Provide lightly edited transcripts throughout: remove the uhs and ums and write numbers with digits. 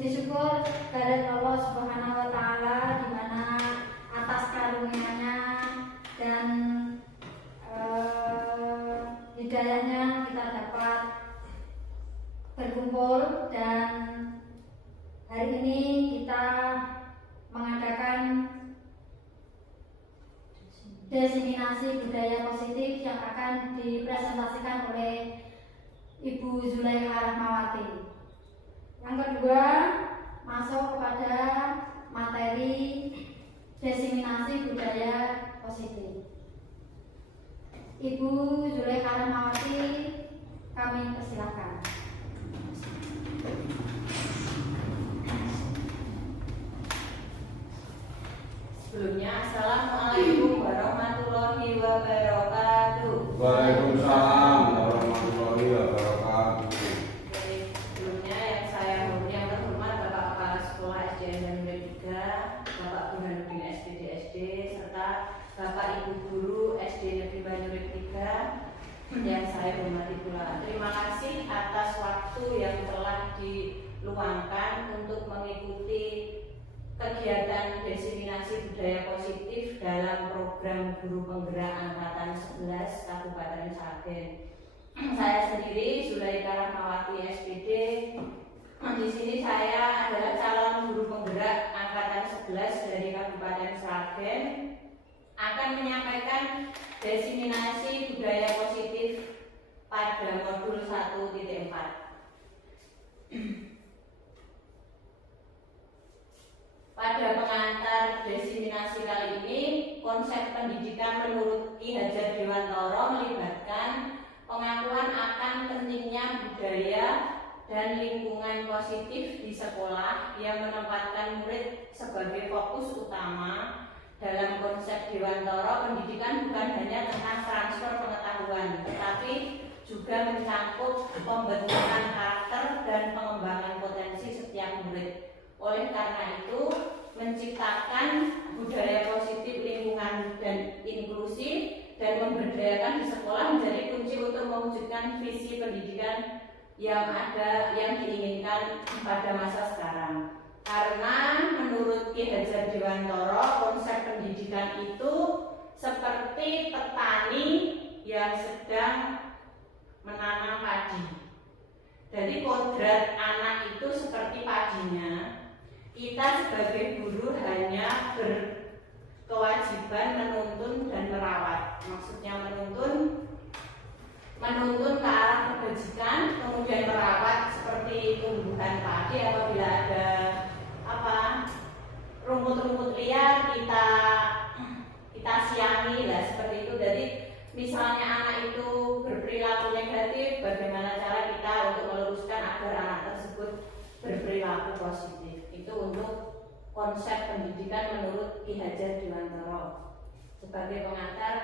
Puji syukur kehadirat Allah Subhanahu wa Ta'ala, di mana atas karunia-Nya dan hidayahnya kita dapat berkumpul, dan hari ini kita mengadakan diseminasi budaya positif yang akan dipresentasikan oleh Ibu Zulaikha Rahmawati. Yang kedua, masuk kepada materi diseminasi budaya positif. Ibu Zulaikha Rahmawati, kami persilakan. Sebelumnya, Assalamualaikum warahmatullahi wabarakatuh. Waalaikumsalam warahmatullahi wabarakatuh. Jadi, sebelumnya yang terhormat Bapak Kepala Sekolah SDN Banyurit 3, Bapak Burhanuddin SPDSD, serta Bapak Ibu Guru SD Negeri Banyurit 3 yang saya hormati pula. Terima kasih atas waktu yang telah diluangkan untuk mengikuti kegiatan diseminasi budaya positif dalam program Guru Penggerak Angkatan 11 Kabupaten Sragen. Saya sendiri Zulaikha Rahmawati SPD. Di sini saya adalah calon guru penggerak Angkatan 11 dari Kabupaten Sragen, akan menyampaikan diseminasi budaya positif pada modul 1.4. Pada pengantar diseminasi kali ini, konsep pendidikan menurut Ki Hajar Dewantara melibatkan pengakuan akan pentingnya budaya dan lingkungan positif di sekolah yang menempatkan murid sebagai fokus utama. Dalam konsep Dewantara, pendidikan bukan hanya tentang transfer pengetahuan, tetapi juga mencakup pembentukan karakter dan pengembangan potensi setiap murid. Oleh karena itu, menciptakan budaya positif, lingkungan dan inklusi dan memberdayakan di sekolah menjadi kunci untuk mewujudkan visi pendidikan yang diinginkan pada masa sekarang. Karena menurut Ki Hajar Dewantara, konsep pendidikan itu seperti petani yang sedang menanam padi. Jadi kodrat anak itu seperti padinya. Kita sebagai guru hanya berkewajiban menuntun dan merawat. Maksudnya menuntun ke arah kebajikan, kemudian merawat seperti tumbuhan padi. Apabila ada rumput-rumput liar, kita siangi lah, seperti itu. Jadi misalnya anak itu berperilaku negatif, bagaimana cara kita untuk meluruskan agar anak tersebut berperilaku positif. Itu untuk konsep pendidikan menurut Ki Hajar Dewantara sebagai pengantar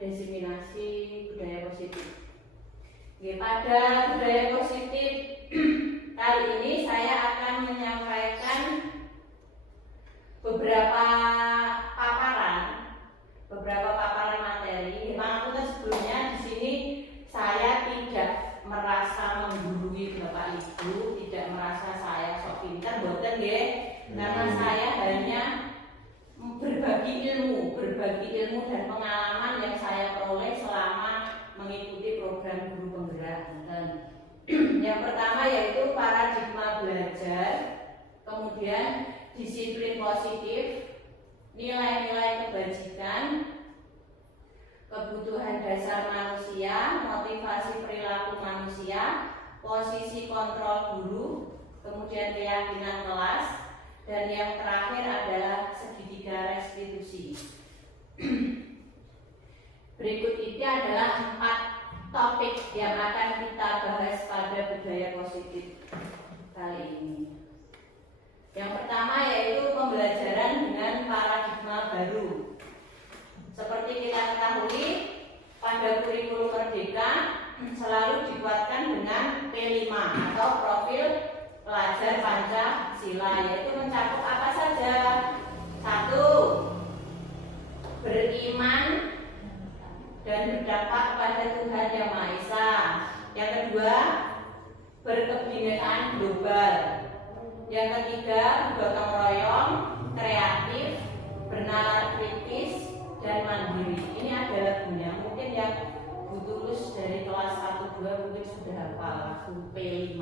diseminasi budaya positif. Pada budaya positif kali ini saya akan menyampaikan beberapa paparan materi. Maksudnya sebelumnya di sini saya tidak merasa menggurui Bapak Ibu, tidak merasa saya sok pintar, boten nggih. Karena saya hanya berbagi ilmu dan pengalaman yang saya peroleh selama mengikuti program Guru Penggerak. Yang pertama yaitu paradigma belajar, kemudian disiplin positif, nilai-nilai kebajikan, kebutuhan dasar manusia, motivasi perilaku manusia, posisi kontrol guru, kemudian keyakinan kelas, dan yang terakhir adalah segitiga restitusi. Berikut ini adalah 4 topik yang akan kita bahas pada budaya positif kali ini. Yang pertama yaitu pembelajaran dengan paradigma baru. Seperti kita ketahui, pada kurikulum Merdeka selalu dikuatkan dengan P5 atau profil pelajar Pancasila, yaitu mencakup apa saja? 1. Beriman dan berdampak pada Tuhan Yang Maha Esa. Yang kedua, berkebinekaan global. Yang ketiga, bergotong royong, kreatif, bernalar kritis, dan mandiri. Ini ada lagunya. Mungkin yang lulus dari kelas 1-2 mungkin sudah hafal lagu P5.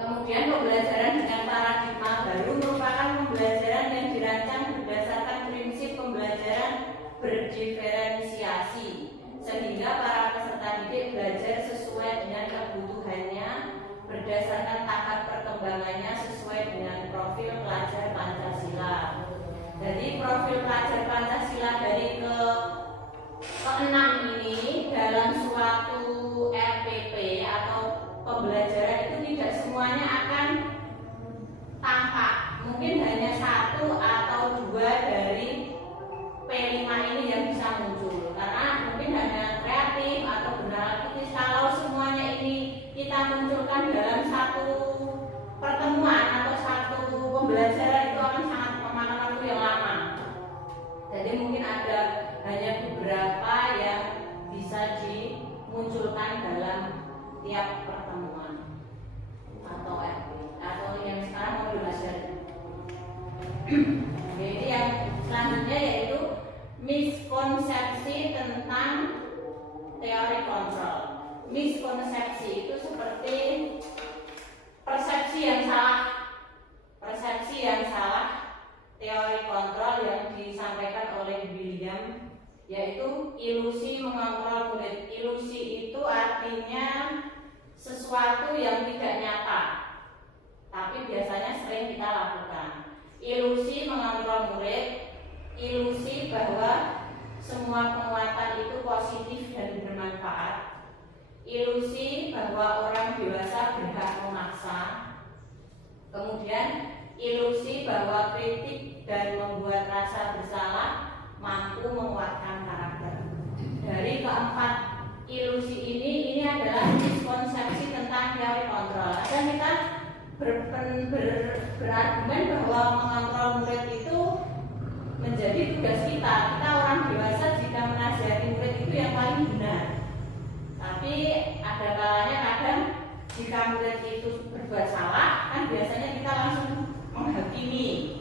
Kemudian pembelajaran dengan paradigma baru merupakan pembelajaran yang dirancang berdasarkan prinsip pembelajaran berdiferensiasi, sehingga para peserta didik belajar sesuai dengan kebutuhannya berdasarkan tahap perkembangannya sesuai dengan profil pelajar Pancasila. Jadi profil pelajar Pancasila dari keenam ini dalam suatu RPP atau pembelajaran itu tidak semuanya akan tampak. Mungkin hanya 1 atau 2 dari P5 ini yang bisa muncul, karena mungkin hanya kreatif atau benar kritis. Kalau semuanya ini kita munculkan dalam satu pertemuan atau satu pembelajaran, itu akan sangat memakan waktu yang lama. Jadi mungkin ada hanya beberapa yang bisa dimunculkan dalam tiap pertemuan atau RP atau yang sekarang mau belajar. Jadi yang selanjutnya yaitu miskonsepsi tentang teori kontrol. Miskonsepsi itu seperti persepsi yang salah teori kontrol yang disampaikan oleh William, yaitu ilusi mengontrol murid. Ilusi itu artinya sesuatu yang tidak nyata, tapi biasanya sering kita lakukan. Ilusi mengontrol murid, ilusi bahwa semua penguatan itu positif dan bermanfaat, ilusi bahwa orang dewasa berhak memaksa, kemudian ilusi bahwa kritik dan membuat rasa bersalah mampu menguatkan karakter. Dari keempat ilusi ini adalah miskonsepsi tentang teori kontrol. Dan kita berargumen bahwa mengontrol murid itu menjadi tugas kita. Kita orang dewasa jika menasihati murid itu yang paling benar. Tapi ada kalanya kadang jika murid itu berbuat salah, kan biasanya kita langsung menghakimi,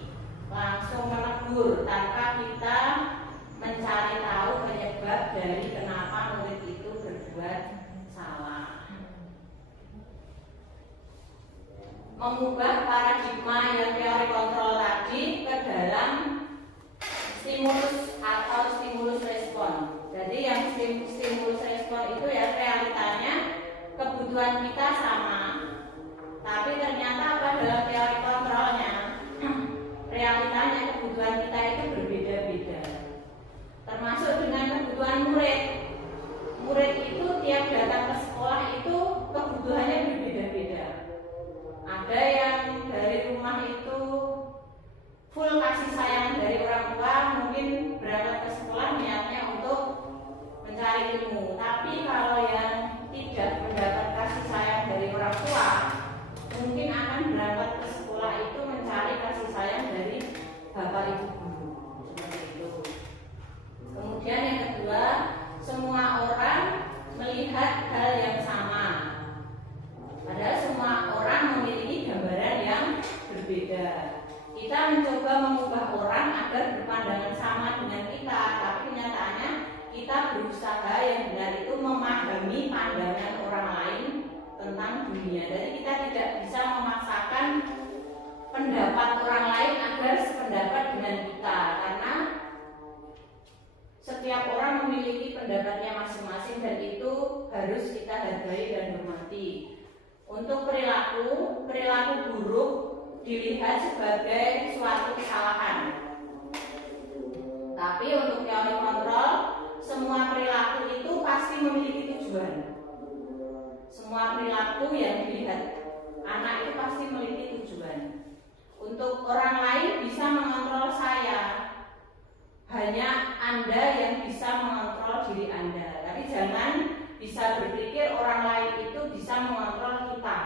langsung menegur tanpa kita mencari tahu penyebab dari kenapa murid itu berbuat salah. Mengubah paradigma yang teori kontrol tadi ke dalam stimulus atau stimulus respon. Jadi yang stimulus respon itu ya realitanya kebutuhan kita sama, tapi ternyata apa dalam teori kontrolnya realitanya kebutuhan kita itu berbeda-beda. Termasuk dengan kebutuhan murid. Murid itu tiap datang ke sekolah itu kebutuhannya berbeda-beda. Ada yang dari rumah itu full kasih sayang dari orang tua, mungkin berangkat ke sekolah niatnya untuk mencari ilmu. Tapi kalau yang tidak mendapat kasih sayang dari orang tua, mungkin akan berangkat ke sekolah itu mencari kasih sayang dari bapak ibu guru. Seperti itu. Kemudian yang kedua, semua orang melihat hal yang sama. Padahal semua orang memiliki gambaran yang berbeda. Kita mencoba mengubah orang agar berpandangan sama dengan kita, tapi kenyataannya kita berusaha yang benar itu memahami pandangan orang lain tentang dunia. Jadi kita tidak bisa memaksakan pendapat orang lain agar sependapat dengan kita, karena setiap orang memiliki pendapatnya masing-masing dan itu harus kita hargai dan hormati. Untuk perilaku buruk dilihat sebagai suatu kesalahan. Tapi untuk teori kontrol, semua perilaku itu pasti memiliki tujuan. Semua perilaku yang dilihat anak itu pasti memiliki tujuan. Untuk orang lain bisa mengontrol saya, hanya Anda yang bisa mengontrol diri Anda. Tapi jangan bisa berpikir orang lain itu bisa mengontrol kita.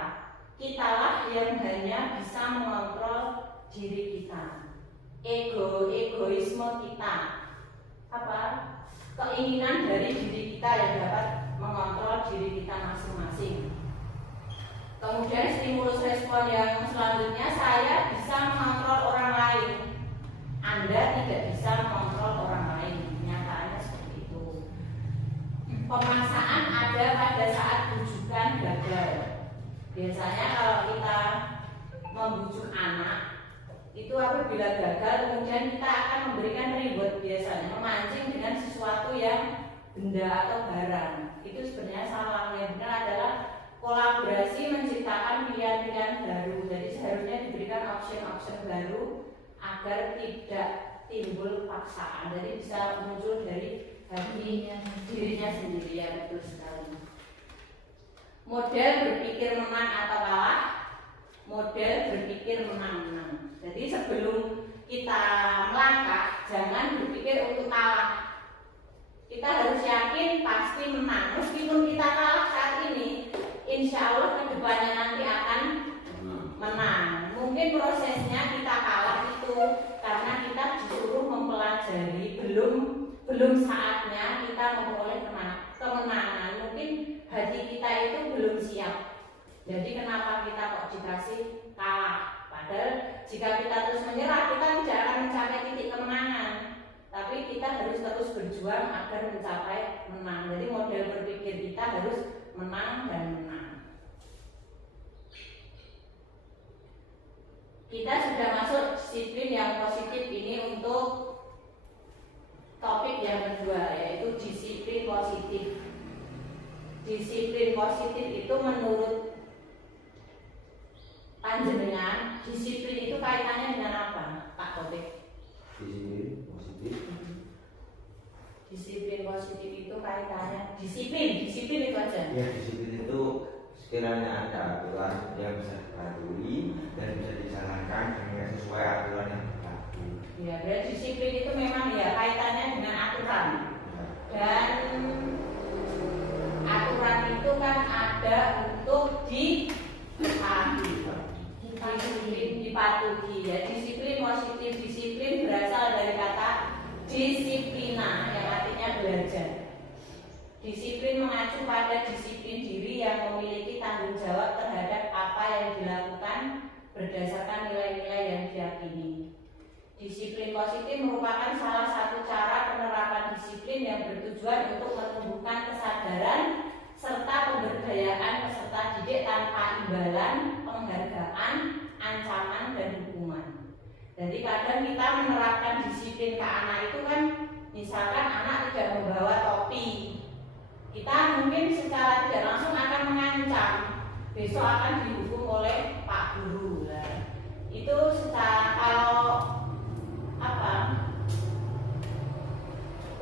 Kitalah yang hanya bisa mengontrol diri kita. Egoisme kita, keinginan dari diri kita yang dapat mengontrol diri kita masing-masing. Kemudian stimulus respon yang selanjutnya, saya bisa mengontrol orang lain. Anda tidak bisa mengontrol orang lain. Kenyataannya seperti itu. Pemaksaan ada pada saat bujukan gagal. Biasanya kalau kita membujuk anak, itu apabila gagal kemudian kita akan memberikan reward, biasanya memancing dengan sesuatu yang benda atau barang. Itu sebenarnya salah. Yang benar adalah kolaborasi menciptakan pilihan-pilihan baru. Jadi seharusnya diberikan option-option baru agar tidak timbul paksaan. Jadi bisa muncul dari dirinya sendiri. Ya, betul sekali. Model berpikir menang atau kalah. Model berpikir menang-menang. Jadi sebelum kita melangkah, jangan berpikir untuk kalah. Kita harus yakin pasti menang. Meskipun kita kalah saat ini, insya Allah kedepannya nanti akan menang. Mungkin prosesnya kita kalah itu karena kita disuruh mempelajari, belum saatnya kita memperoleh kemenangan. Mungkin hati kita itu belum siap. Jadi kenapa kita kok dikasih kalah? Padahal jika kita terus menyerah, kita tidak akan mencapai titik kemenangan. Tapi kita harus terus berjuang agar mencapai menang. Jadi model berpikir kita harus menang dan menang. Kita sudah masuk disiplin yang positif ini untuk topik yang kedua, yaitu disiplin positif. Disiplin positif itu menurut panjenengan, disiplin itu kaitannya dengan apa, Pak Topik? Disiplin positif. Disiplin positif itu kaitannya disiplin itu aja. Ya, disiplin itu sekiranya ada aturan yang bisa dipatuhi dan bisa dijalankan dengan sesuai aturan yang berlaku. Ya, berarti disiplin itu memang ya kaitannya dengan aturan. Dan aturan itu kan ada untuk dipatuhi. Ya, disiplin positif, disiplin berasal dari kata disiplina yang artinya belajar. Disiplin mengacu pada disiplin diri yang memiliki tanggung jawab terhadap apa yang dilakukan berdasarkan nilai-nilai yang diyakini. Disiplin positif merupakan salah satu cara penerapan disiplin yang bertujuan untuk menumbuhkan kesadaran serta pemberdayaan peserta didik tanpa imbalan, penghargaan, ancaman, dan hukuman. Jadi kadang kita menerapkan disiplin ke anak itu kan, misalkan anak tidak membawa topi, kita mungkin secara tidak langsung akan mengancam besok akan dihukum oleh Pak Guru. Nah, itu secara kalau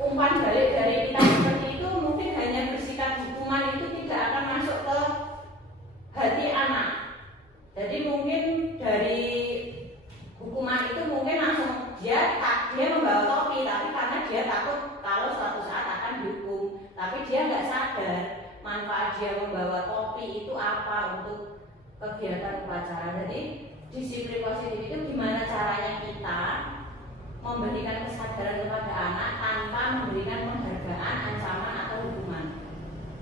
umpan balik dari kita seperti itu mungkin hanya bersikap hukuman itu tidak akan masuk ke hati anak. Jadi mungkin dari hukuman itu mungkin langsung dia membawa topi, tapi karena dia takut kalau suatu saat akan dihukum, tapi dia nggak sadar manfaat dia membawa topi itu apa untuk kegiatan upacara. Jadi disiplin positif itu gimana caranya kita memberikan kesadaran kepada anak tanpa memberikan penghargaan, ancaman atau hukuman.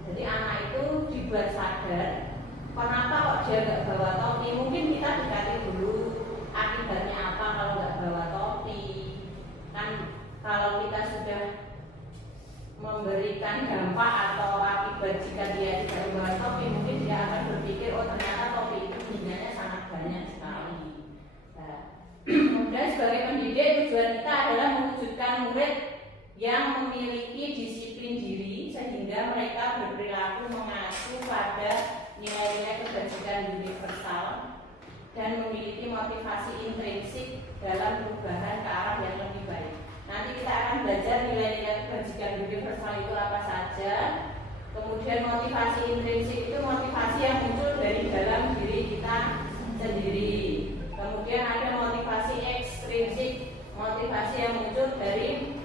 Jadi anak itu dibuat sadar kenapa kok dia nggak bawa topi. Mungkin kita dikasih dulu akibatnya apa kalau nggak bawa topi. Kan kalau kita sudah memberikan dampak atau akibat jika dia tidak membawa topi, mungkin dia akan berpikir oh ternyata topi itu gunanya sangat banyak sekali. Nah, kemudian sebagai pendidik tujuan kita adalah mewujudkan murid yang memiliki disiplin diri sehingga mereka berperilaku mengacu pada nilai-nilai kebajikan universal dan memiliki motivasi intrinsik dalam perubahan ke arah yang lebih baik. Nanti kita akan belajar nilai-nilai kebajikan universal itu apa saja. Kemudian motivasi intrinsik itu motivasi yang muncul dari dalam diri kita sendiri. Kemudian ada motivasi ekstrinsik, motivasi yang muncul dari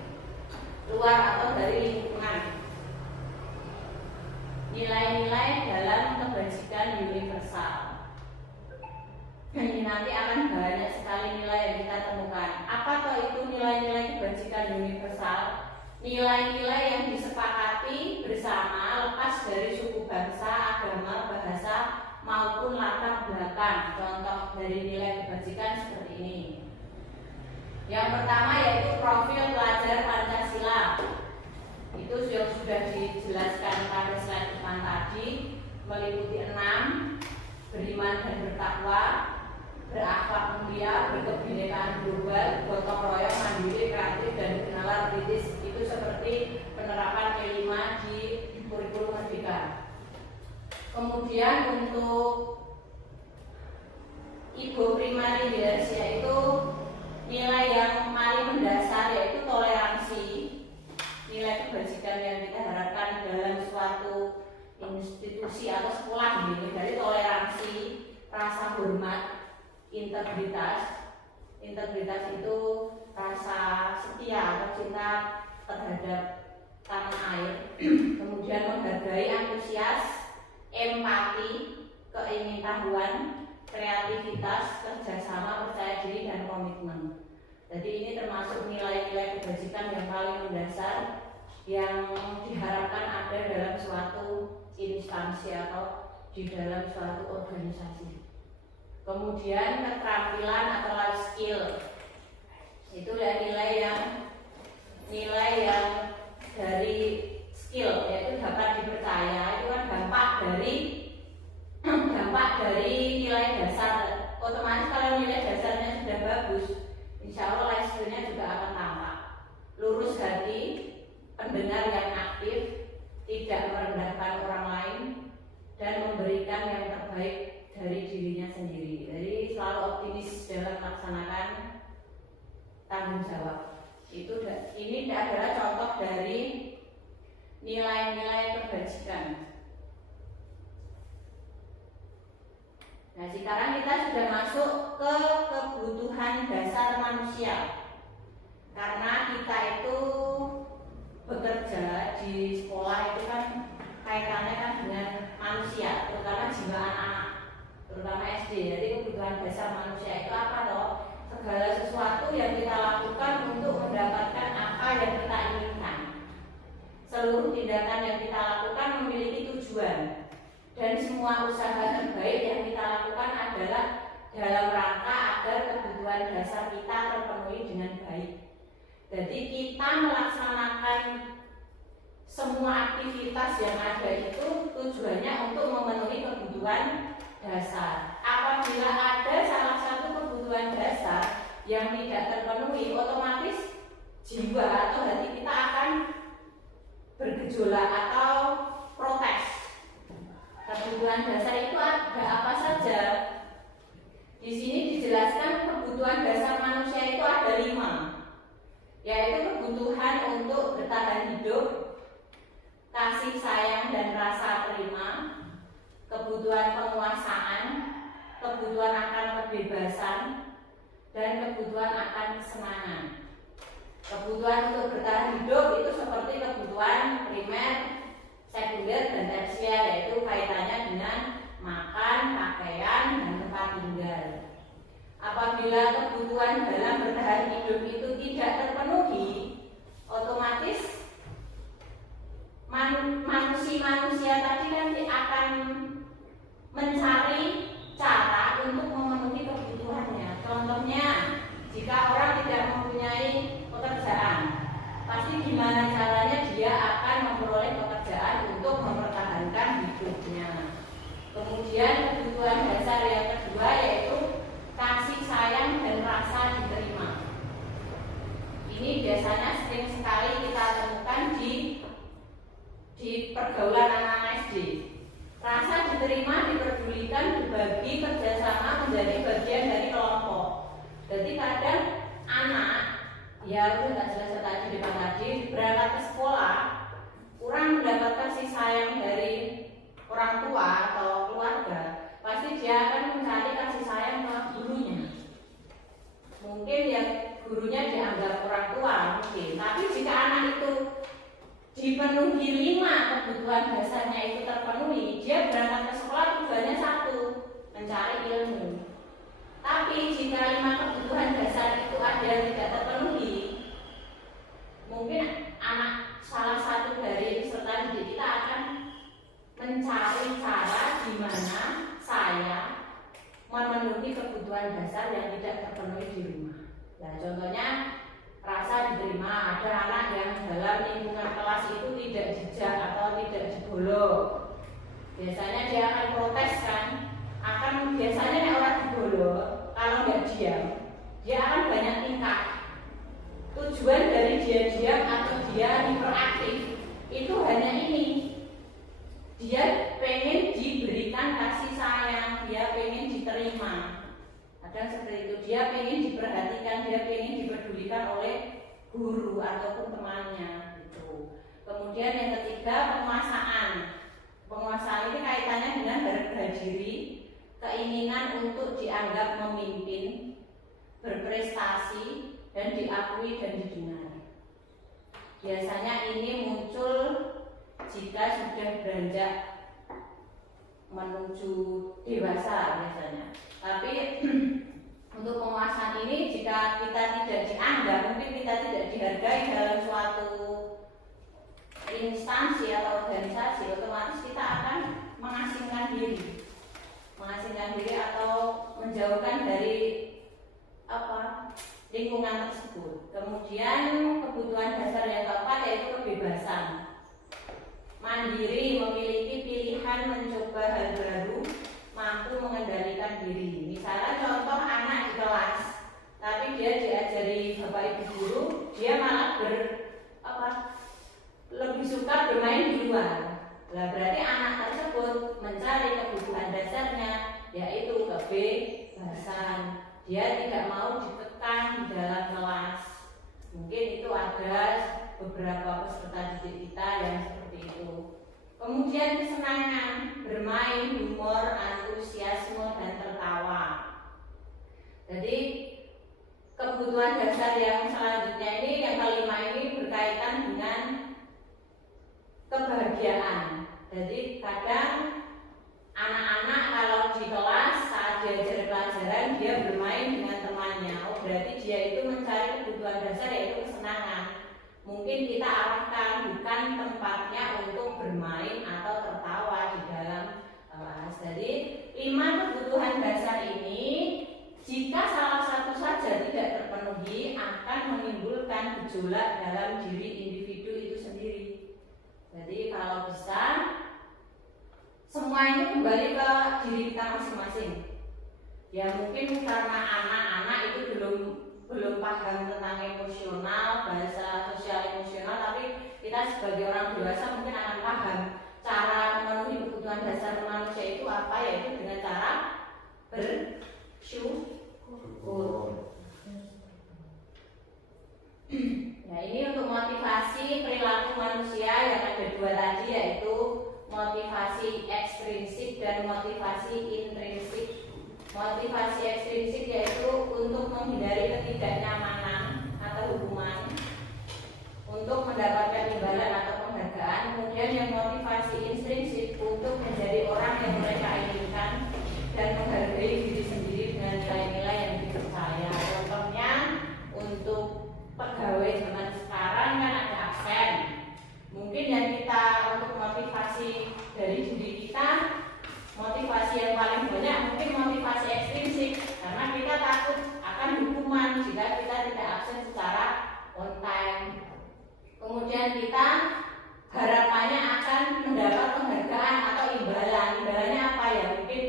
luar atau dari lingkungan. Nilai-nilai dalam kebajikan universal. Ini nanti akan banyak sekali nilai yang kita temukan. Apa toh itu nilai-nilai kebajikan universal? Nilai-nilai yang disepakati bersama lepas dari suku bangsa, agama, bahasa maupun latar belakang. Contoh dari nilai kebajikan seperti ini. Yang pertama yaitu profil pelajar Pancasila. Itu yang sudah dijelaskan pada slide depan tadi, meliputi 6: beriman dan bertakwa, berakhlak mulia, berkebinekaan global, gotong royong, mandiri, kreatif, dan bernalar kritis. Itu seperti penerapan P5 di kurikulum Merdeka. Kemudian untuk Ibu Primary Hilarsia itu nilai yang paling mendasar yaitu toleransi, nilai kebajikan yang kita harapkan dalam suatu institusi atau sekolah gitu. Dari toleransi, rasa hormat, integritas. Integritas itu rasa setia atau cinta terhadap tanah air. Kemudian menghargai, antusias, empati, keingintahuan, kreativitas, kerjasama, percaya diri, dan komitmen. Jadi ini termasuk nilai-nilai kebajikan yang paling mendasar yang diharapkan ada dalam suatu instansi atau di dalam suatu organisasi. Kemudian keterampilan atau life skill, itu adalah nilai yang dari skill, yaitu dapat dipercaya. Itu kan dampak dari nilai dasar. Otomatis kalau nilai dasarnya sudah bagus, insya Allah life skill-nya juga akan tampak. Lurus hati, pendengar yang aktif, tidak merendahkan orang lain, dan memberikan yang terbaik dari dirinya sendiri. Jadi selalu optimis dalam melaksanakan tanggung jawab. Ini adalah contoh dari nilai-nilai kebajikan. Nah, sekarang kita sudah masuk ke kebutuhan dasar manusia. Karena kita itu bekerja di sekolah itu kan kaitannya kan dengan manusia, terutama jiwa anak-anak, terutama SD. Jadi kebutuhan dasar manusia itu apa toh? Segala sesuatu yang kita lakukan untuk mendapatkan apa yang kita inginkan. Seluruh tindakan yang kita lakukan memiliki tujuan. Dan semua usaha terbaik yang kita lakukan adalah dalam rangka agar kebutuhan dasar kita terpenuhi dengan baik. Jadi kita melaksanakan semua aktivitas yang ada itu tujuannya untuk memenuhi kebutuhan dasar. Apabila ada salah satu kebutuhan dasar yang tidak terpenuhi, otomatis jiwa atau hati kita akan bergejolak atau protes. Kebutuhan dasar itu ada apa saja? Di sini dijelaskan kebutuhan dasar manusia itu ada 5, yaitu kebutuhan untuk bertahan hidup, kasih sayang dan rasa terima, kebutuhan penguasaan, kebutuhan akan kebebasan, dan kebutuhan akan kesenangan. Kebutuhan untuk bertahan hidup itu seperti kebutuhan primer, sekunder, dan tersier, yaitu kaitannya dengan makan, pakaian, dan tempat tinggal. Apabila kebutuhan dalam bertahan hidup itu tidak terpenuhi, otomatis manusia tadi nanti akan mencari cara untuk memenuhi kebutuhannya. Contohnya, jika orang tidak mempunyai pekerjaan, pasti gimana caranya dia akan memperoleh pekerjaan untuk mempertahankan hidupnya. Kemudian kebutuhan dasar yang kedua yaitu kasih sayang dan rasa diterima. Ini biasanya sering sekali kita temukan di pergaulan anak-anak SD. Rasa diterima, diperdulikan, dibagi, kerjasama menjadi bagian dari kelompok. Jadi kadang anak, ya udah nggak jelas tadi di depan tadi, berangkat ke sekolah, kurang mendapat kasih sayang dari orang tua atau keluarga, pasti dia akan mencari kasih sayang ke gurunya. Mungkin ya gurunya dianggap orang tua mungkin, tapi jika anak itu dipenuhi 5 kebutuhan dasarnya itu terpenuhi, dia berangkat ke sekolah tujuannya satu, mencari ilmu. Tapi jika 5 kebutuhan dasar itu ada yang tidak terpenuhi, mungkin anak salah satu dari peserta didik kita akan mencari cara gimana saya kebutuhan dasar yang tidak terpenuhi di rumah. Nah, contohnya rasa diterima, ada anak yang dalam lingkungan kelas itu tidak jejak atau tidak digolok. Biasanya dia akan protes kan, biasanya orang digolok, kalau nggak diam, dia akan banyak tingkah. Tujuan dari dia diam atau dia hiperaktif itu hanya ini. Dia pengen diberikan kasih sayang, dia pengen diterima. Kadang seperti itu, dia pengen diperhatikan, dia pengen dipedulikan oleh guru ataupun temannya gitu. Kemudian yang ketiga, penguasaan. Penguasaan ini kaitannya dengan harga diri, keinginan untuk dianggap memimpin, berprestasi, dan diakui dan didengar. Biasanya ini muncul jika sudah beranjak menuju dewasa biasanya. Tapi untuk penguasaan ini jika kita tidak dianggap, mungkin kita tidak dihargai dalam suatu instansi atau organisasi, otomatis kita akan mengasingkan diri atau menjauhkan dari lingkungan tersebut. Kemudian kebutuhan dasar yang keempat yaitu kebebasan. Mandiri, memiliki pilihan mencoba hal baru, mampu mengendalikan diri. Misalnya contoh anak di kelas, tapi dia diajari bapak ibu guru, dia malah lebih suka bermain di luar. Nah, berarti anak tersebut mencari kebutuhan dasarnya yaitu kebebasan. Dia tidak mau ditekan di dalam kelas. Mungkin itu ada beberapa peserta didik kita yang seperti itu. Kemudian kesenangan, bermain, humor, antusiasme, dan tertawa. Jadi kebutuhan dasar yang selanjutnya ini, yang kelima ini berkaitan dengan kebahagiaan. Jadi kadang anak-anak kalau di kelas saat diajar pelajaran dia bermain dengan temannya. Oh, berarti dia itu mencari kebutuhan dasar yaitu kesenangan. Mungkin kita arahkan bukan tempatnya untuk bermain atau tertawa di dalam kelas. Jadi 5 kebutuhan dasar ini jika salah satu saja tidak terpenuhi akan menimbulkan gejolak dalam diri individu itu sendiri. Jadi kalau bisa semua ini kembali ke diri kita masing-masing. Ya mungkin karena anak-anak itu belum paham tentang emosional, bahasa sosial emosional, tapi kita sebagai orang dewasa mungkin akan paham cara memenuhi kebutuhan dasar manusia itu apa, yaitu dengan cara bersyukur. Nah, ini untuk motivasi perilaku manusia yang ada 2 tadi, yaitu motivasi ekstrinsik dan motivasi intrinsik. Motivasi ekstrinsik yaitu untuk menghindari ketidaknyamanan atau hukuman, untuk mendapatkan imbalan atau penghargaan. Kemudian yang motivasi intrinsik untuk menjadi orang yang mereka inginkan dan menghargai diri sendiri dengan nilai-nilai yang dipercaya. Contohnya untuk pegawai zaman sekarang kan ada absen. Mungkin yang kita untuk motivasi dari diri kita, motivasi yang paling banyak mungkin motivasi ekstrinsik, karena kita takut akan hukuman jika kita tidak absen secara on time. Kemudian kita harapannya akan mendapat penghargaan atau imbalan. Imbalannya apa ya? Mungkin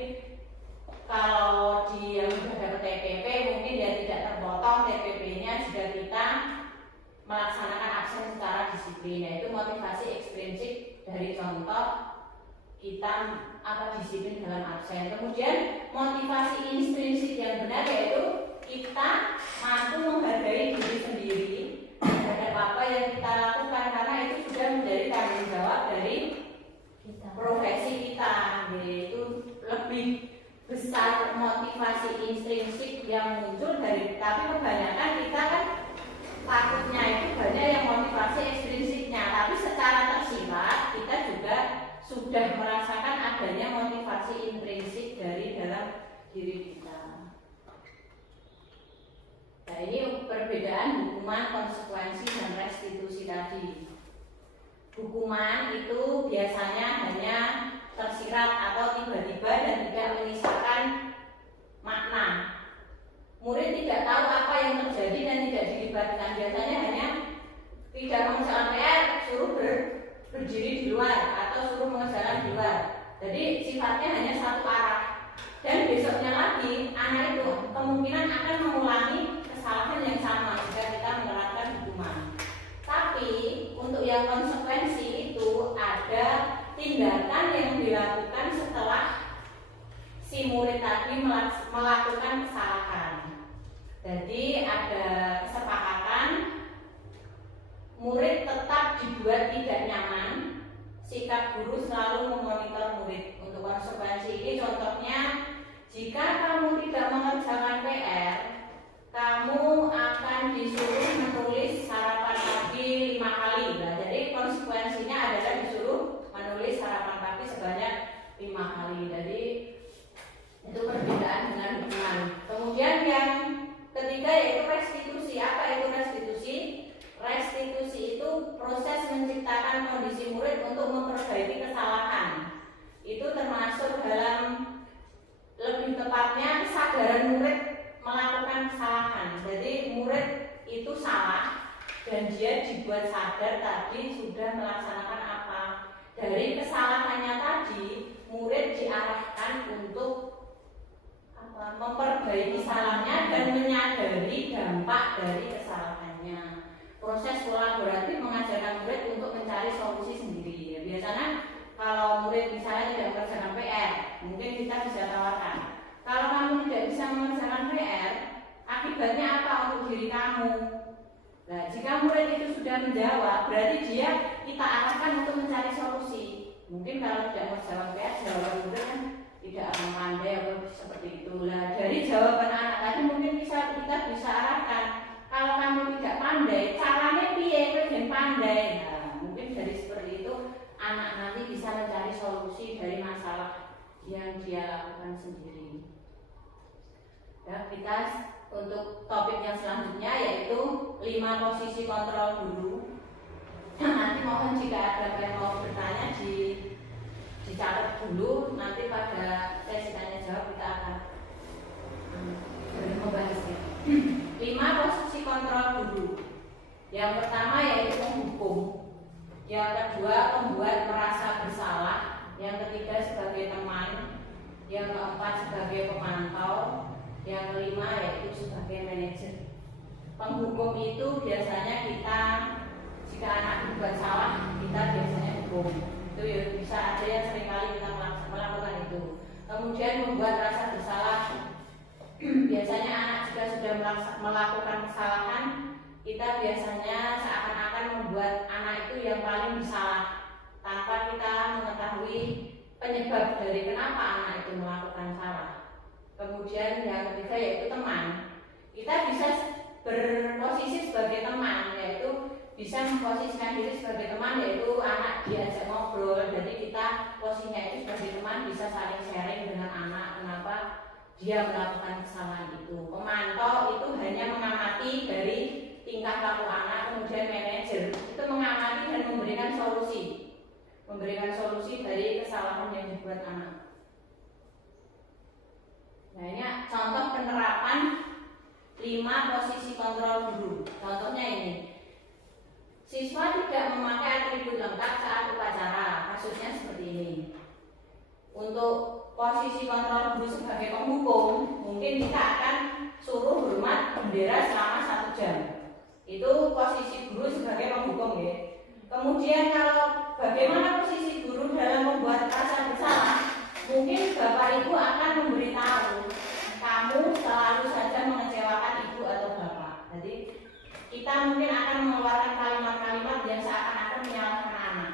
kalau dia sudah dapat TPP, mungkin dia tidak terpotong TPP-nya jika kita melaksanakan absen secara disiplin. Yaitu motivasi ekstrinsik dari contoh kita disiplin dalam absen. Kemudian motivasi intrinsik yang benar yaitu kita mampu menghargai diri sendiri terhadap apa yang kita lakukan, karena itu sudah menjadi tanggung jawab dari profesi kita. Yaitu lebih besar motivasi intrinsik yang muncul dari, tapi kebanyakan kita kan takutnya itu banyak yang motivasi ekstrinsiknya, tapi secara tersirat kita juga sudah merasakan adanya motivasi intrinsik dari dalam diri kita. Nah, ini perbedaan hukuman, konsekuensi, dan restitusi tadi. Hukuman itu biasanya hanya tersirat atau tiba-tiba dan tidak menyisakan makna. murid tidak tahu apa yang terjadi dan tidak dilibatkan. Biasanya hanya tidak mengerjakan PR, suruh berdiri di luar atau suruh mengerjakan di luar. Jadi sifatnya hanya satu arah. Dan besoknya lagi anak itu kemungkinan akan mengulangi kesalahan yang sama jika kita menerapkan hukuman. Tapi untuk yang konsekuensi itu ada tindakan yang dilakukan setelah si murid tadi melakukan kesalahan. Jadi ada kesepakatan murid tetap dibuat tidak nyaman. Sikap guru selalu memonitor murid. Untuk konsekuensi ini contohnya, jika kamu tidak mengerjakan PR, kamu akan disuruh menulis sarapan pagi 5 kali. Nah, jadi konsekuensinya adalah disuruh menulis sarapan pagi sebanyak 5 kali. Jadi itu perbedaan dengan hukuman. Kemudian yang ketiga yaitu restitusi. Apa itu restitusi? Restitusi itu proses menciptakan kondisi murid untuk memperbaiki kesalahan. Itu termasuk dalam, lebih tepatnya, kesadaran murid melakukan kesalahan. Jadi murid itu salah dan dia dibuat sadar tadi sudah melaksanakan apa. Dari kesalahannya tadi, murid diarahkan untuk memperbaiki salahnya dan menyadari dampak dari kesalahannya. Proses kolaboratif mengajarkan murid untuk mencari solusi sendiri. Ya, biasanya kalau murid misalnya tidak mengerjakan PR, mungkin kita bisa tawarkan, kalau kamu tidak bisa mengerjakan PR, akibatnya apa untuk diri kamu? Nah, jika murid itu sudah menjawab, berarti kita arahkan untuk mencari solusi. Mungkin kalau tidak mengerjakan PR, jawaban murid kan tidak akan pandai atau seperti itu. Nah, dari jawaban anak tadi mungkin kita bisa arahkan, kalau kamu tidak pandai, caranya piye kowe pandai. Nah, mungkin dari seperti itu anak nanti bisa mencari solusi dari masalah yang dia lakukan sendiri. Ya, kita untuk topik yang selanjutnya yaitu 5 posisi kontrol guru. Nanti mohon jika ada yang mau bertanya dicatat dulu, nanti pada sesi tanya jawab kita akan membahasnya. 5 posisi kontrol guru. Yang pertama yaitu menghukum. Yang kedua membuat merasa bersalah. Yang ketiga sebagai teman. Yang keempat sebagai pemantau. Yang kelima yaitu sebagai manajer. Penghukum itu biasanya kita, jika anak berbuat salah, kita biasanya hukum. Itu ya, bisa ada yang seringkali kita melakukan itu. Kemudian membuat rasa bersalah. Biasanya anak jika sudah melakukan kesalahan, kita biasanya seakan-akan membuat anak itu yang paling bersalah tanpa kita mengetahui penyebab dari kenapa anak itu melakukan salah. Kemudian yang ketiga yaitu teman. Kita bisa berposisi sebagai teman, yaitu bisa memposisikan diri sebagai teman, yaitu anak diajak ngobrol. Jadi kita posisinya itu sebagai teman, bisa saling sharing dengan anak kenapa dia melakukan kesalahan itu. Pemantau itu hanya mengamati dari tingkah laku anak. Kemudian manajer itu mengamati dan memberikan solusi dari kesalahan yang dibuat anak. Nah, ini contoh penerapan 5 posisi kontrol guru. Contohnya ini, siswa tidak memakai atribut lengkap saat upacara. Kasusnya seperti ini. Untuk posisi kontrol guru sebagai penghukum, mungkin kita akan suruh hormat bendera selama 1 jam. Itu posisi guru sebagai penghukum ya. Kemudian kalau bagaimana posisi guru dalam membuat rasa bersalah, mungkin Bapak Ibu akan memberitahu, kamu selalu saja mengecewakan Ibu atau Bapak. Jadi kita mungkin akan mengeluarkan kalimat-kalimat yang seakan-akan menyalahkan anak.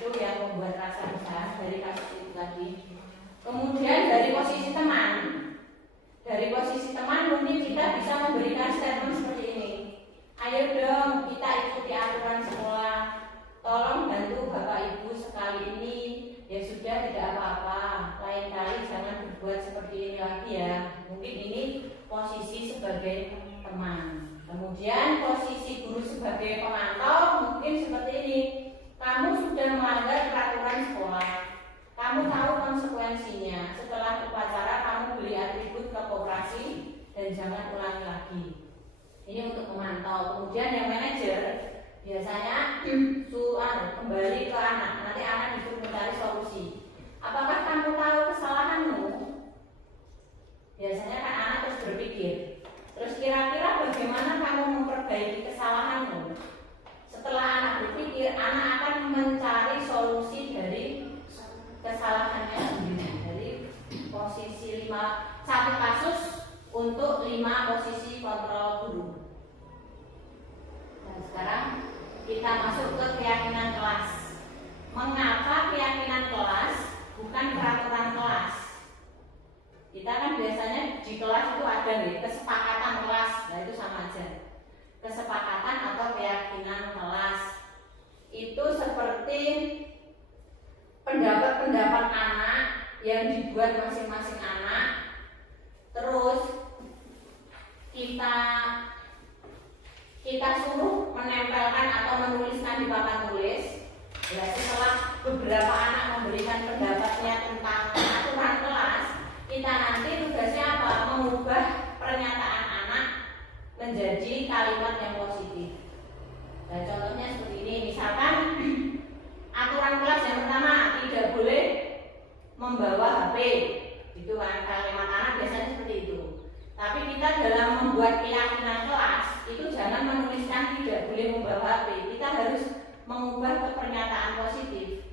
Itu yang membuat rasa bersalah dari kasus itu tadi. Kemudian dari posisi teman, mungkin kita bisa memberikan statement seperti ini. Ayo dong kita ikuti aturan sekolah. Tolong bantu Bapak Ibu sekali ini. Ya sudah, tidak apa-apa. Lain kali jangan berbuat seperti ini lagi ya. Mungkin ini posisi sebagai teman. Kemudian posisi guru sebagai pemantau mungkin seperti ini. Kamu sudah melanggar peraturan sekolah. Kamu tahu konsekuensinya. Setelah upacara kemudian yang manajer biasanya kembali ke anak. Nanti anak disuruh mencari solusi. Apakah kamu tahu kesalahanmu? Biasanya kan anak terus berpikir. Terus kira-kira bagaimana kamu memperbaiki kesalahanmu? Setelah anak berpikir, anak akan mencari solusi dari kesalahannya sendiri. Dari posisi 1 kasus untuk 5 posisi kontrol guru. Dan sekarang kita masuk ke keyakinan kelas. Mengapa keyakinan kelas bukan peraturan kelas? Kita kan biasanya di kelas itu ada nih kesepakatan kelas, nah itu sama aja. Kesepakatan atau keyakinan kelas itu seperti pendapat-pendapat anak yang dibuat masing-masing anak, terus kita suruh menempelkan atau menuliskan di papan tulis. Ya, setelah beberapa anak memberikan pendapatnya tentang aturan kelas, kita nanti tugasnya apa? Mengubah pernyataan anak menjadi kalimat yang positif. Nah, contohnya seperti ini, misalkan aturan kelas yang pertama, tidak boleh membawa HP. Itu kan kalimat anak biasanya seperti itu. Tapi kita dalam membuat keyakinan kelas itu jangan menuliskan tidak boleh membawa HP. Kita harus mengubah ke pernyataan positif.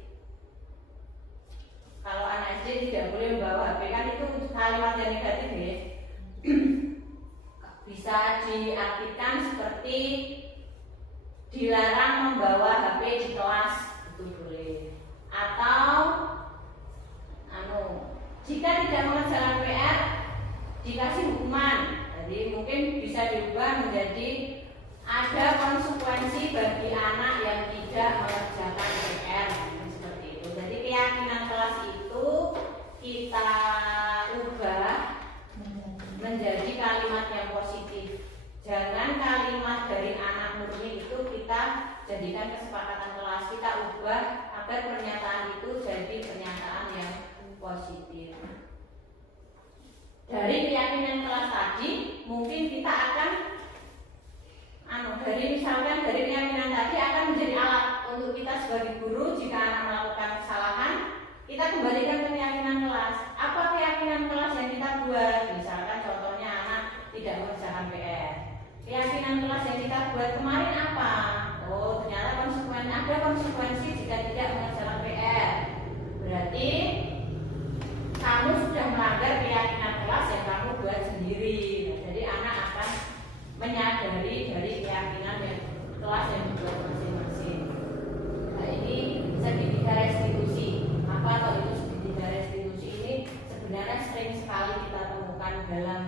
Kalau anak SD tidak boleh membawa HP kan itu kalimat yang negatif ya. Bisa diartikan seperti dilarang membawa HP di kelas, itu boleh. Atau jika tidak mengerjakan PR dikasih hukuman. Jadi mungkin bisa diubah menjadi ada konsekuensi bagi anak yang tidak mengerjakan PR, seperti itu. Jadi keyakinan kelas itu kita ubah menjadi kalimat yang positif. Jangan kalimat dari anak murni itu kita jadikan kesepakatan kelas, kita ubah agar pernyataan itu jadi pernyataan yang positif. Dari keyakinan kelas tadi mungkin kita akan dari keyakinan tadi akan menjadi alat untuk kita sebagai guru. Jika anak melakukan kesalahan, kita kembalikan ke keyakinan kelas. Apa keyakinan kelas yang kita buat? Misalkan contohnya anak tidak mengerjakan PR. Keyakinan kelas yang kita buat kemarin apa? Oh, ternyata ada konsekuensi jika tidak mengerjakan PR. Berarti kamu sudah melanggar keyakinan kelas yang kamu buat sendiri. Nah, jadi anak akan menyadari dari keyakinan yang kelas yang dibuat masing-masing. Nah, ini segitiga restitusi. Apa atau itu segitiga restitusi ini sebenarnya sering sekali kita temukan dalam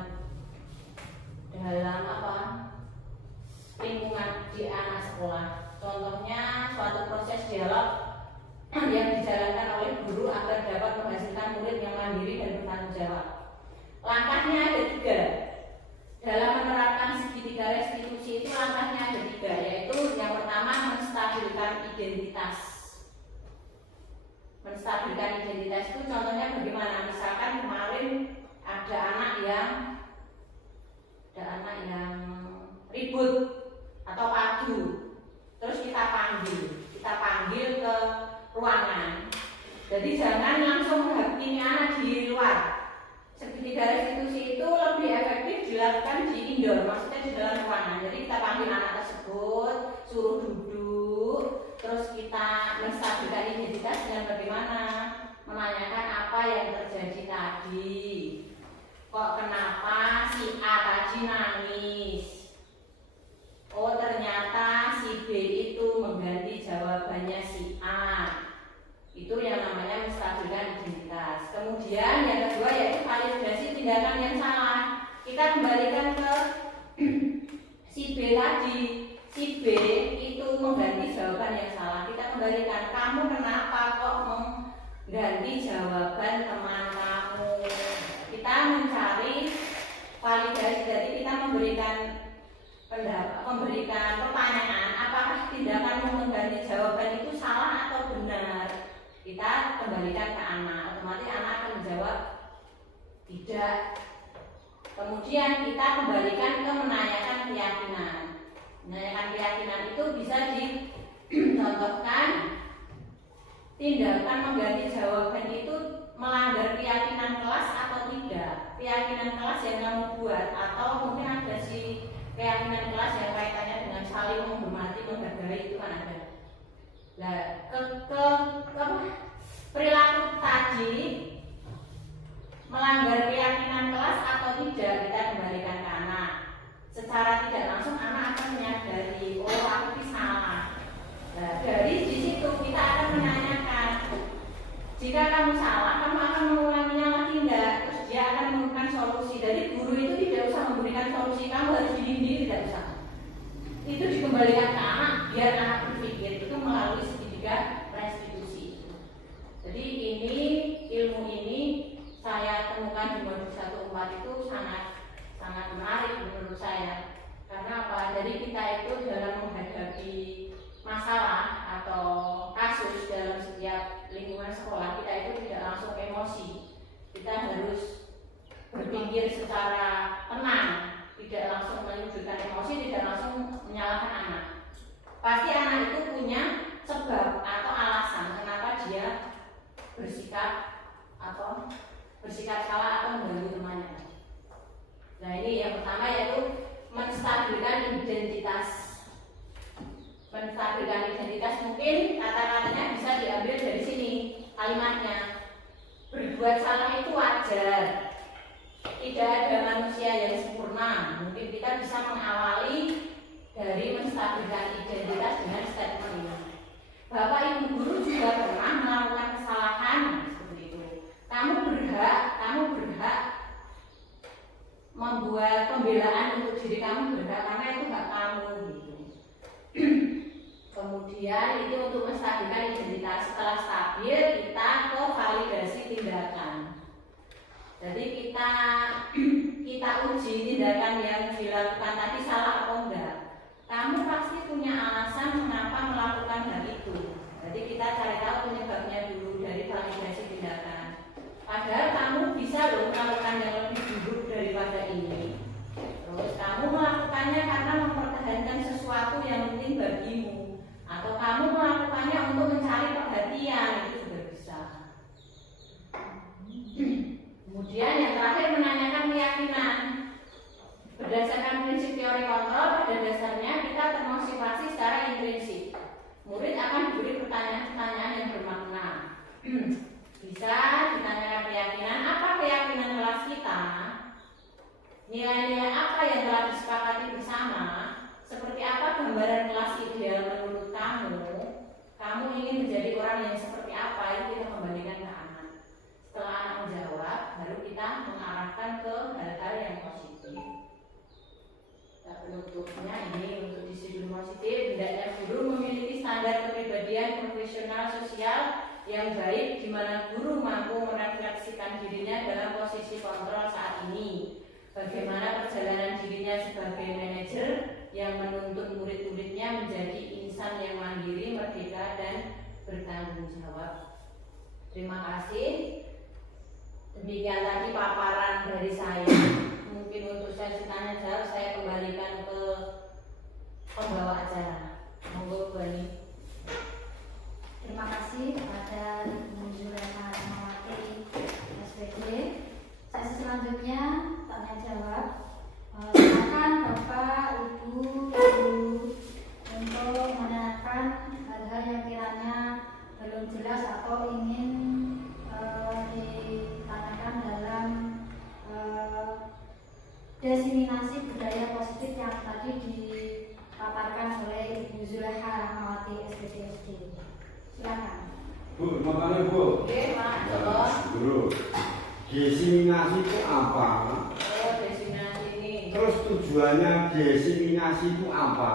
lingkungan di anak sekolah. Contohnya suatu proses dialog yang dijalankan oleh guru agar dapat menghasilkan murid yang mandiri dan bertanggung jawab. Langkahnya ada 3. Dalam menerapkan segitiga restitusi itu langkahnya ada 3, yaitu yang pertama menstabilkan identitas. Menstabilkan identitas itu contohnya bagaimana? Misalkan kemarin ada anak yang ribut atau padu, terus kita panggil ke ruangan. Jadi jangan langsung menghakimi anak di luar. Segitiga restitusi itu lebih efektif dilakukan di indoor, maksudnya di dalam ruangan. Jadi kita panggil anak tersebut, suruh duduk, terus kita menstabilkan identitas dengan bagaimana? Menanyakan apa yang terjadi tadi. Kok kenapa si A tadi nangis? Oh, ternyata si B itu mengganti jawabannya si A. Itu yang namanya menstabilkan identitas. Kemudian yang kedua yaitu validasi tindakan yang salah. Kita kembalikan ke si B tadi. Si B itu mengganti jawaban yang salah. Kita kembalikan, kamu kenapa kok mengganti jawaban teman kamu? Kita mencari validasi, jadi kita memberikan pertanyaan, apakah tindakan mengganti jawaban itu salah atau benar? Kita kembalikan ke anak, otomatis anak akan menjawab tidak. Kemudian kita kembalikan ke menanyakan keyakinan. Menanyakan keyakinan itu bisa dicontohkan tindakan mengganti jawaban itu melanggar keyakinan kelas atau tidak. Keyakinan kelas yang kamu buat atau mungkin ada si keyakinan kelas yang kaitannya dengan saling menghormati, menghargai itu kan ada. Nah, perilaku tadi melanggar keyakinan kelas atau tidak kita kembalikan ke anak. Secara tidak langsung anak akan menyadari, oh aku salah. Nah, dari di situ kita akan menanyakan, jika kamu salah, kamu akan mengulanginya lagi enggak? Terus dia akan menemukan solusi. Jadi guru itu tidak usah memberikan solusi, kamu harus dibimbing, tidak usah. Itu dikembalikan ke anak, biar anak berpikir itu melalui segitiga restitusi. Jadi ilmu ini saya temukan di modul 1.4 itu sangat menarik menurut saya. Karena apa? Jadi kita itu dalam menghadapi masalah atau kasus dalam setiap lingkungan sekolah, kita itu tidak langsung emosi. Kita harus berpikir secara tenang, tidak langsung menunjukkan emosi, tidak langsung menyalahkan anak. Pasti anak itu punya sebab atau alasan kenapa dia bersikap salah atau mengganggu temannya. Nah, ini yang pertama yaitu menstabilkan identitas. Menstabilkan identitas mungkin kata-katanya bisa diambil dari sini kalimatnya. Berbuat salah itu wajar. Tidak ada manusia yang sempurna. Mungkin kita bisa mengawali dari menstabilkan identitas dengan statement ini. Bapak Ibu guru juga pernah melakukan kesalahan seperti itu. Kamu berhak membuat pembelaan untuk diri kamu, berhak karena itu hak kamu gitu. Kemudian itu untuk menstabilkan identitas. Setelah stabil, kita ke validasi tindakan. Jadi kita uji tindakan yang dilakukan tadi salah atau enggak. Kamu pasti punya alasan mengapa melakukan hal itu. Jadi kita cari tahu penyebabnya dulu dari validasi tindakan. Padahal kamu bisa loh melakukan yang lebih buruk daripada ini. Terus kamu melakukannya karena mempertahankan sesuatu yang penting bagimu, atau kamu melakukannya untuk mencari perhatian, itu juga bisa. Kemudian yang terakhir menanyakan keyakinan. Berdasarkan prinsip teori kontrol, pada dasarnya kita termotivasi secara intrinsik. Murid akan diberi pertanyaan-pertanyaan yang bermakna. Bisa ditanyakan keyakinan, apa keyakinan kelas kita? Nilai-nilai apa yang telah disepakati bersama? Seperti apa gambaran kelas ideal menurut kamu? Kamu ingin menjadi orang yang seperti apa? Itu kita kembalikan ke anak. Setelah anak menjawab, baru kita mengarahkan ke hal-hal yang positif. Penutupnya ini untuk disiplin positif, hendaknya guru memiliki standar kepribadian profesional sosial yang baik, di mana guru mampu merefleksikan dirinya dalam posisi kontrol saat ini. Bagaimana perjalanan dirinya sebagai manajer yang menuntun murid-muridnya menjadi insan yang mandiri, merdeka, dan bertanggung jawab. Terima kasih. Demikian tadi paparan dari saya. Mungkin untuk sesi tanya jawab saya kembalikan ke pembawa acara. Monggo Bu Ani. Terima kasih kepada Ibu Zulekha Rahmawati SPD. Sesi selanjutnya tanya jawab. Silakan Bapak, Ibu, Guru untuk menanyakan hal-hal yang kiranya belum jelas atau ingin ditanyakan dalam diseminasi budaya positif yang tadi dipaparkan oleh Ibu Zulekha Rahmawati SPD. Silakan. Bu, makanya Bu. Oke, Pak. Guru, diseminasi itu apa? Oh, diseminasi ini. Terus tujuannya diseminasi itu apa?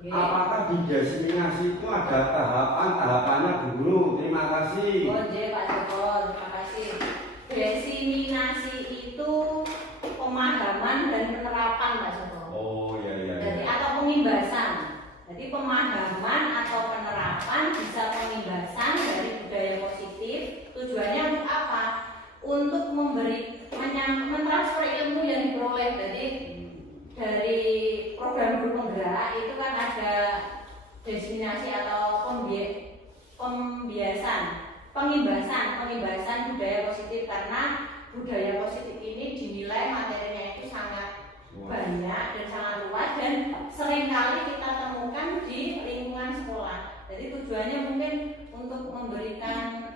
Oke. Apakah di diseminasi itu ada tahapannya Guru? Terima kasih. Oh, Pak Joko, terima kasih. Diseminasi itu pemahaman dan penerapan, Pak Joko. Oh, iya. Jadi atau pengimbasan. Jadi pemahaman atau penerapan bisa pengimbasan dari budaya positif. Tujuannya untuk apa? Untuk mentransfer ilmu yang diperoleh dari program guru penggerak pengimbasan budaya positif, karena budaya positif ini dinilai materinya itu sangat banyak dan sangat luas dan seringkali kita temukan di lingkungan sekolah. Jadi tujuannya mungkin untuk memberikan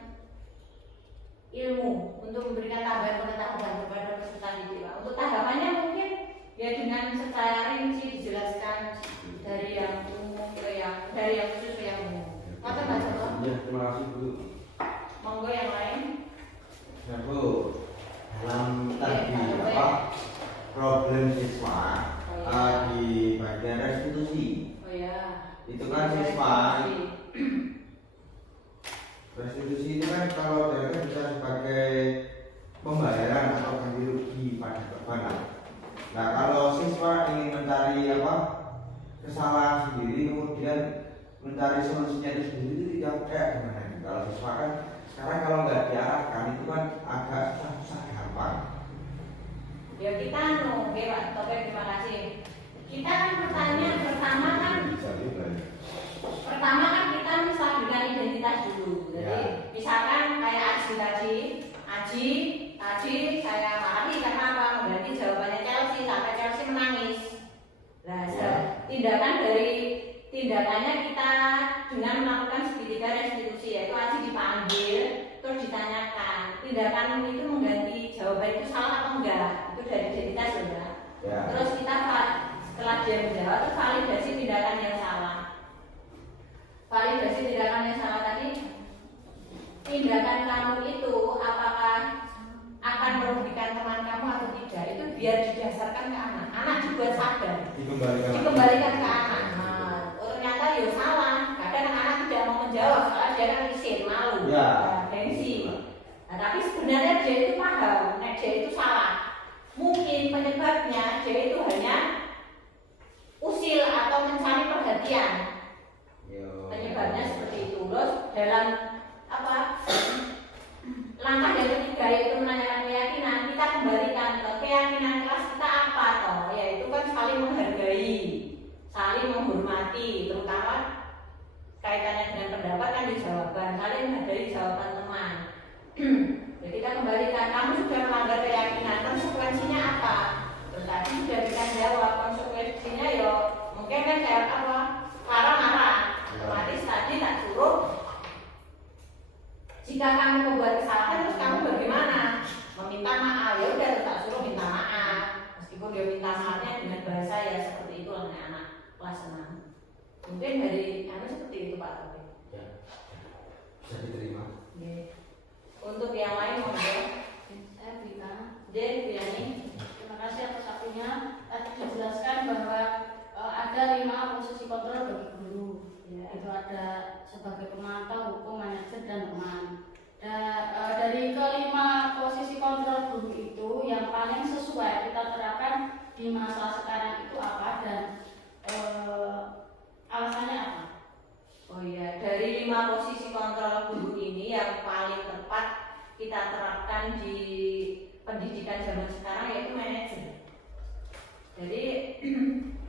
ilmu, untuk memberikan tambahan pengetahuan kepada peserta didik. Untuk tanggapannya mungkin ya dengan secara rinci dijelaskan dari yang umum ke yang khusus ke yang umum. Maka Pak Joko. Iya, terima kasih Bu. Monggo yang lain. Ya Bu, dalam tadi problem siswa di bagian restitusi. Oh ya. Itu kan siswa restitusi itu kan kalau mereka bisa sebagai pembayaran atau ganti rugi pada korban. Nah kalau siswa ingin mencari kesalahan sendiri kemudian mencari solusinya itu sendiri itu tidak kayak gimana? Kalau siswa kan sekarang kalau nggak diarahkan itu kan agak susah gampang. Ya kita oke Pak Topik, terima kasih. Kita kan pertanyaan pertama kan kita menstabilkan identitas dulu. Jadi misalkan kayak Aji tadi saya marahi karena apa? Berarti jawabannya Chelsea sampai Chelsea menangis. Nah, tindakannya kita dengan melakukan segitiga restitusi, yaitu Aji dipanggil terus ditanyakan tindakan itu mengganti jawaban itu salah atau enggak, itu dari identitas ya. Terus kita setelah dia menjawab terus validasi tindakan yang salah. Validasi tindakan yang salah tadi, tindakan kamu itu apakah akan merugikan teman kamu atau tidak, itu biar didasarkan ke anak dibuat sadar, dikembalikan ke anak. Ternyata ya salah, kadang anak tidak mau menjawab soalnya dia kan risih, malu, gengsi. Nah, tapi sebenarnya dia itu paham, dia itu salah. Mungkin penyebabnya dia itu hanya usil atau mencari perhatian. Penyebabnya seperti itu. Terus dalam langkah yang ketiga yaitu menanyakan keyakinan, kita kembalikan ke keyakinan kelas kita apa toh? Yaitu kan saling menghargai, saling menghormati, terutama kaitannya dengan pendapat kan di jawaban, saling menghargai jawaban teman. Jadi kita kembalikan, kamu sudah melanggar keyakinan, konsekuensinya apa? Terus tadi sudah kita jawab, konsekuensinya ya mungkin kan kayak marah-marah. Otomatis tadi tak suruh, jika kamu membuat kesalahan terus kamu bagaimana? Meminta maaf, ya udah tak suruh minta maaf. Meskipun dia minta maafnya dengan bahasa ya seperti itu anak kelas 6. Mungkin dari seperti itu Pak Taufik. Ya, bisa diterima. Untuk yang lain monggo. Saya Bina. Yani. Terima kasih atas waktunya. Tadi dijelaskan bahwa ada 5 posisi kontrol bagi guru. Ya, itu ada sebagai pemantau, hukum, manajer, dan teman. Dari kelima posisi kontrol guru itu yang paling sesuai kita terapkan di masa sekarang itu apa dan alasannya apa? Oh iya, dari 5 posisi kontrol guru ini yang paling tepat kita terapkan di pendidikan zaman sekarang yaitu manajer. Jadi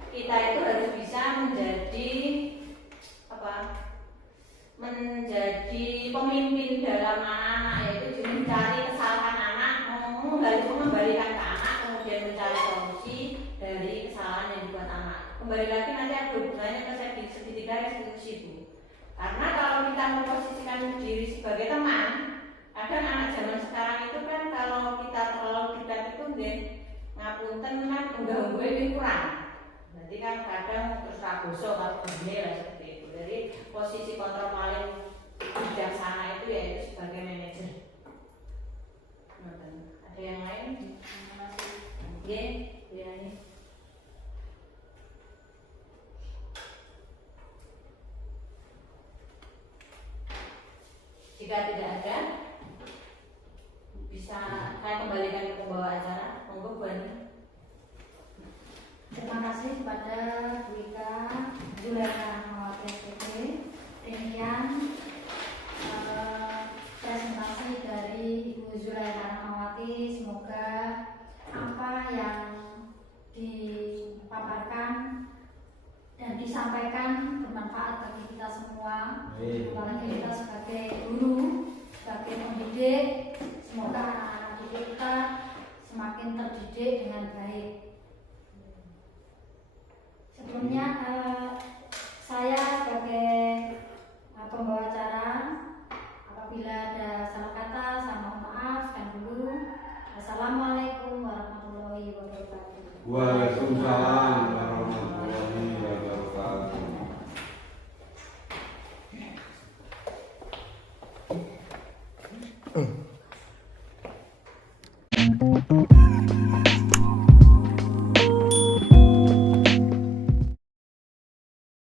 kita itu harus bisa menjadi pemimpin dalam anak-anak, yaitu mencari kesalahan anak, mengembalikan ke anak, kemudian mencari solusi dari kesalahan yang dibuat anak. Kembali lagi nanti ada hubungannya ke segitiga restitusi Bu. Karena kalau kita memposisikan diri sebagai teman, kadang anak zaman sekarang itu kan kalau kita terlalu dekat itu ngapunten kan unggah-unggah ini kurang. Berarti kan kadang terus ragoso kalau begini lah seperti itu. Jadi posisi kontrol paling bijaksana itu yaitu sebagai manajer. Ada yang lain? Terima kasih. Oke, Yani. Jika tidak ada, bisa saya kembalikan ke pembawa acara. Monggo Bu Ani. Terima kasih kepada Bu Ika, Juliana Rahmawati SPP. Demikian presentasi dari Ibu Juliana Rahmawati. Semoga apa yang dipaparkan dan disampaikan bermanfaat bagi kita semua, apalagi kita sebagai guru, sebagai semoga anak-anak didik kita semakin terdidik dengan baik. Sebelumnya saya sebagai pembawa acara, apabila ada salah kata saya mohon maaf sekali dulu. Assalamualaikum warahmatullahi wabarakatuh. Waalaikumsalam warahmatullahi wabarakatuh.